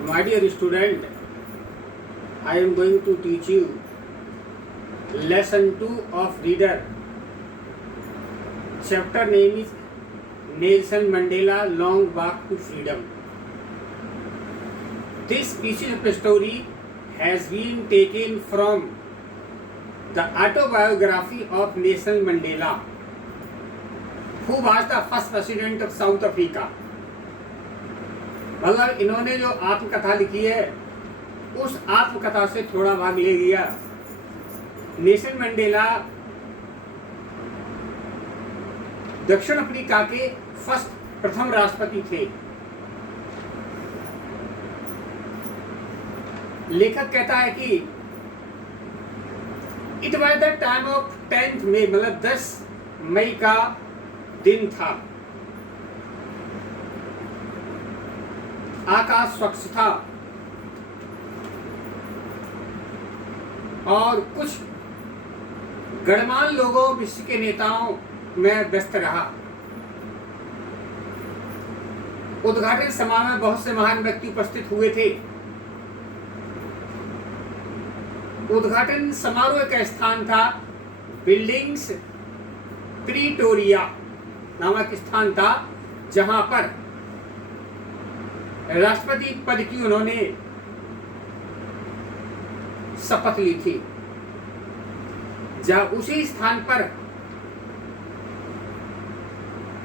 My dear student, I am going to teach you lesson 2 of reader. Chapter name is Nelson Mandela Long Walk to Freedom. This piece of story has been taken from the autobiography of Nelson Mandela, who was the first president of South Africa. मतलब इन्होंने जो आत्मकथा लिखी है उस आत्मकथा से थोड़ा भाग ले लिया। नेल्सन मंडेला दक्षिण अफ्रीका के प्रथम राष्ट्रपति थे। लेखक कहता है कि it was the time of 10th मई, मतलब 10 मई का दिन था। आकाश स्वच्छ था और कुछ गणमान्य लोगों, विश्व के नेताओं में व्यस्त रहा। उद्घाटन समारोह में बहुत से महान व्यक्ति उपस्थित हुए थे। उद्घाटन समारोह का स्थान था बिल्डिंग्स प्रीटोरिया नामक स्थान था, जहां पर राष्ट्रपति पद की उन्होंने शपथ ली थी। जहां उसी स्थान पर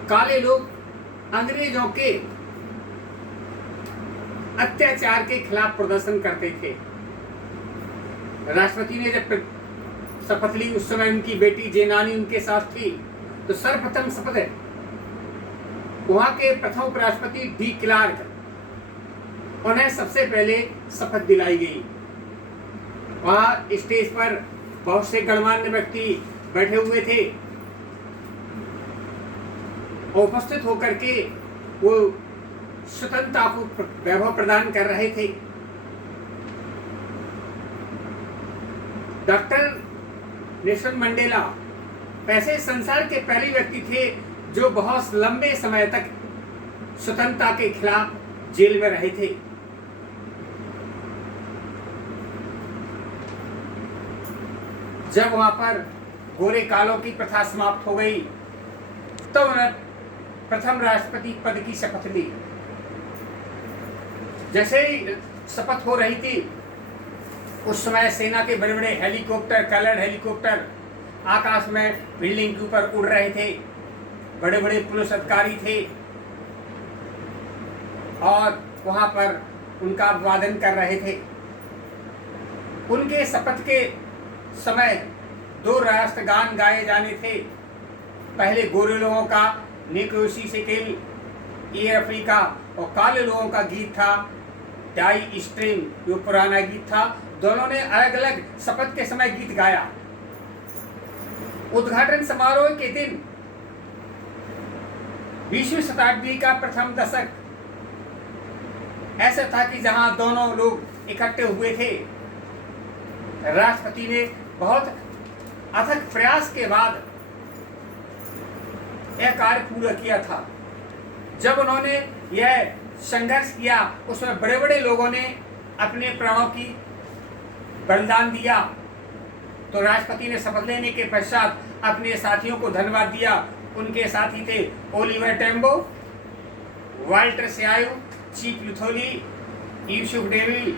काले लोग अंग्रेजों के अत्याचार के खिलाफ प्रदर्शन करते थे। राष्ट्रपति ने जब शपथ ली, उस समय उनकी बेटी जेनानी उनके साथ थी। तो सर्वप्रथम शपथ वहां के प्रथम उपराष्ट्रपति डी क्लार्क, उन्हें सबसे पहले शपथ दिलाई गई। वहां स्टेज पर बहुत से गणमान्य व्यक्ति बैठे हुए थे। उपस्थित होकर के वो स्वतंत्रता को वैभव प्रदान कर रहे थे। डॉक्टर नेल्सन मंडेला ऐसे संसार के पहले व्यक्ति थे जो बहुत लंबे समय तक स्वतंत्रता के खिलाफ जेल में रहे थे। जब वहां पर गोरे कालों की प्रथा समाप्त हो गई, तो उन्होंने प्रथम राष्ट्रपति पद की शपथ ली। जैसे ही शपथ हो रही थी, उस समय सेना के बड़े बड़े हेलीकॉप्टर, कलर्ड हेलीकॉप्टर आकाश में बिल्डिंग के ऊपर उड़ रहे थे। बड़े बड़े पुलिस अधिकारी थे और वहां पर उनका अभिवादन कर रहे थे। उनके शपथ के समय 2 राष्ट्रगान गाए जाने थे। पहले गोरे लोगों का निकोसी सिकिल एयर अफ्रीका, और काले लोगों का गीत था डाई स्ट्रीम, जो पुराना गीत था। दोनों ने अलग अलग शपथ के समय गीत गाया। उद्घाटन समारोह के दिन 20वीं शताब्दी का प्रथम दशक ऐसा था कि जहां दोनों लोग इकट्ठे हुए थे। राष्ट्रपति ने बहुत अथक प्रयास के बाद यह कार्य पूरा किया था। जब उन्होंने यह संघर्ष किया, उसमें बड़े बड़े लोगों ने अपने प्राणों की बलिदान दिया। तो राष्ट्रपति ने शपथ लेने के पश्चात अपने साथियों को धन्यवाद दिया। उनके साथी थे Oliver Tambo, Walter Sisulu, chief Luthuli, Yusuf Dadoo,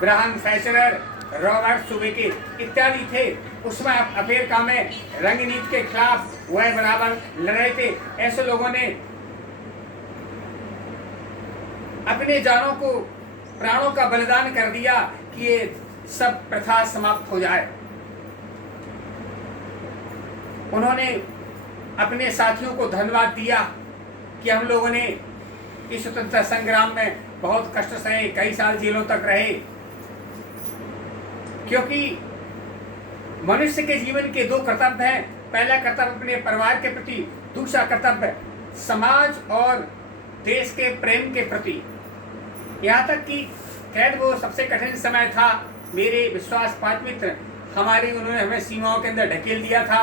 Bram Fischer, Robert Sobukwe इत्यादि थे। उसमें अफ्रीका में रंग नीति के खिलाफ वह बराबर लड़ रहे थे। ऐसे लोगों ने अपने जानों को, प्राणों का बलिदान कर दिया कि ये सब प्रथा समाप्त हो जाए। उन्होंने अपने साथियों को धन्यवाद दिया कि हम लोगों ने इस स्वतंत्रता संग्राम में बहुत कष्ट सहे, कई साल जेलों तक रहे। क्योंकि मनुष्य के जीवन के 2 कर्तव्य हैं। पहला कर्तव्य अपने परिवार के प्रति, दूसरा कर्तव्य समाज और देश के प्रेम के प्रति। यहाँ तक कि खैर वो सबसे कठिन समय था। मेरे विश्वासपात्र मित्र उन्होंने हमें सीमाओं के अंदर ढकेल दिया था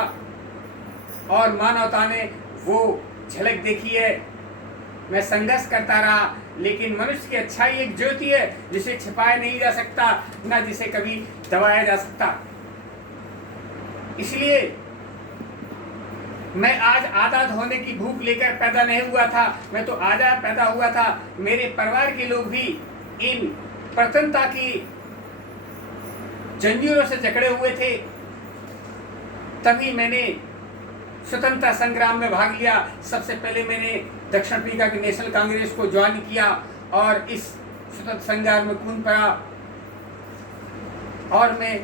और मानवता ने वो झलक देखी है, मैं संघर्ष करता रहा, लेकिन मनुष्य की अच्छाई एक ज्योति है जिसे छिपाया नहीं जा सकता, ना जिसे कभी दबाया जा सकता। इसलिए मैं आज आज़ाद होने की भूख लेकर पैदा नहीं हुआ था, मैं तो आज़ाद पैदा हुआ था। मेरे परिवार के लोग भी इन प्रतनता की जंजीरों से जकड़े हुए थे, तभी मैंने स्वतंत्रता संग्राम में भाग लिया। सबसे पहले मैंने दक्षिण अफ्रीका की नेशनल कांग्रेस को ज्वाइन किया और इस स्वतंत्रता संग्राम में कूद पड़ा, और मैं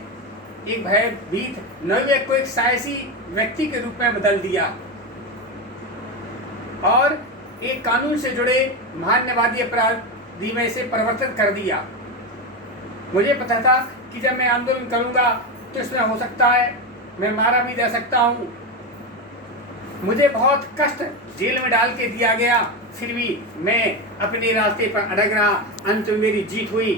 एक भयभीत नवयुवक को एक साहसी व्यक्ति के रूप में बदल दिया और एक कानून से जुड़े मानववादी अपराधी में से परिवर्तित कर दिया। मुझे पता था कि जब मैं आंदोलन करूंगा तो इसमें हो सकता है मैं मारा भी जा सकता हूँ। मुझे बहुत कष्ट जेल में डाल के दिया गया, फिर भी मैं अपने रास्ते पर अड़ग रहा। अंत में मेरी जीत हुई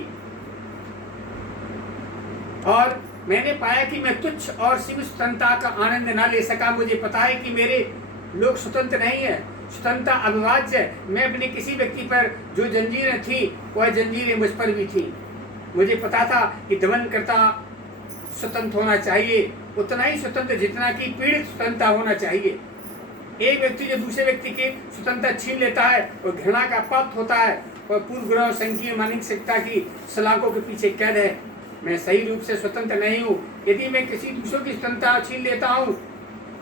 और मैंने पाया कि मैं तुच्छ और सीमित स्वतंत्रता का आनंद ना ले सका। मुझे पता है कि मेरे लोग स्वतंत्र नहीं है, स्वतंत्रता अविभाज्य है। मैं अपने किसी व्यक्ति पर जो जंजीरें थी वह जंजीरें मुझ पर भी थी। मुझे पता था कि दमनकर्ता स्वतंत्र होना चाहिए, उतना ही स्वतंत्र जितना कि पीड़ित स्वतंत्रता होना चाहिए। एक व्यक्ति जो दूसरे व्यक्ति के स्वतंत्रता छीन लेता है वो घृणा का पात्र होता है और पूर्वग्रह संकीर्ण मानसिकता की सलाखों के पीछे कैद है। मैं सही रूप से स्वतंत्र नहीं हूँ। यदि मैं किसी दूसरों की स्वतंत्रता छीन लेता हूँ,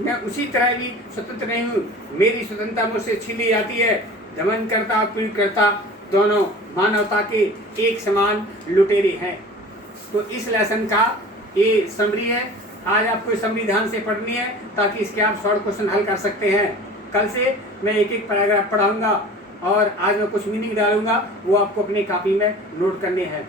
मैं उसी तरह भी स्वतंत्र नहीं हूँ। मेरी स्वतंत्रता मुझसे छीनी जाती है। दमनकर्ता और पीड़ितकर्ता दोनों मानवता के एक समान लुटेरे हैं। तो इस लेसन का ये समरी है। आज आपको संविधान से पढ़नी है ताकि इसके आप शॉर्ट क्वेश्चन हल कर सकते हैं। कल से मैं एक एक पैराग्राफ पढ़ाऊंगा और आज मैं कुछ मीनिंग डालूंगा, वो आपको अपनी कॉपी में नोट करने हैं।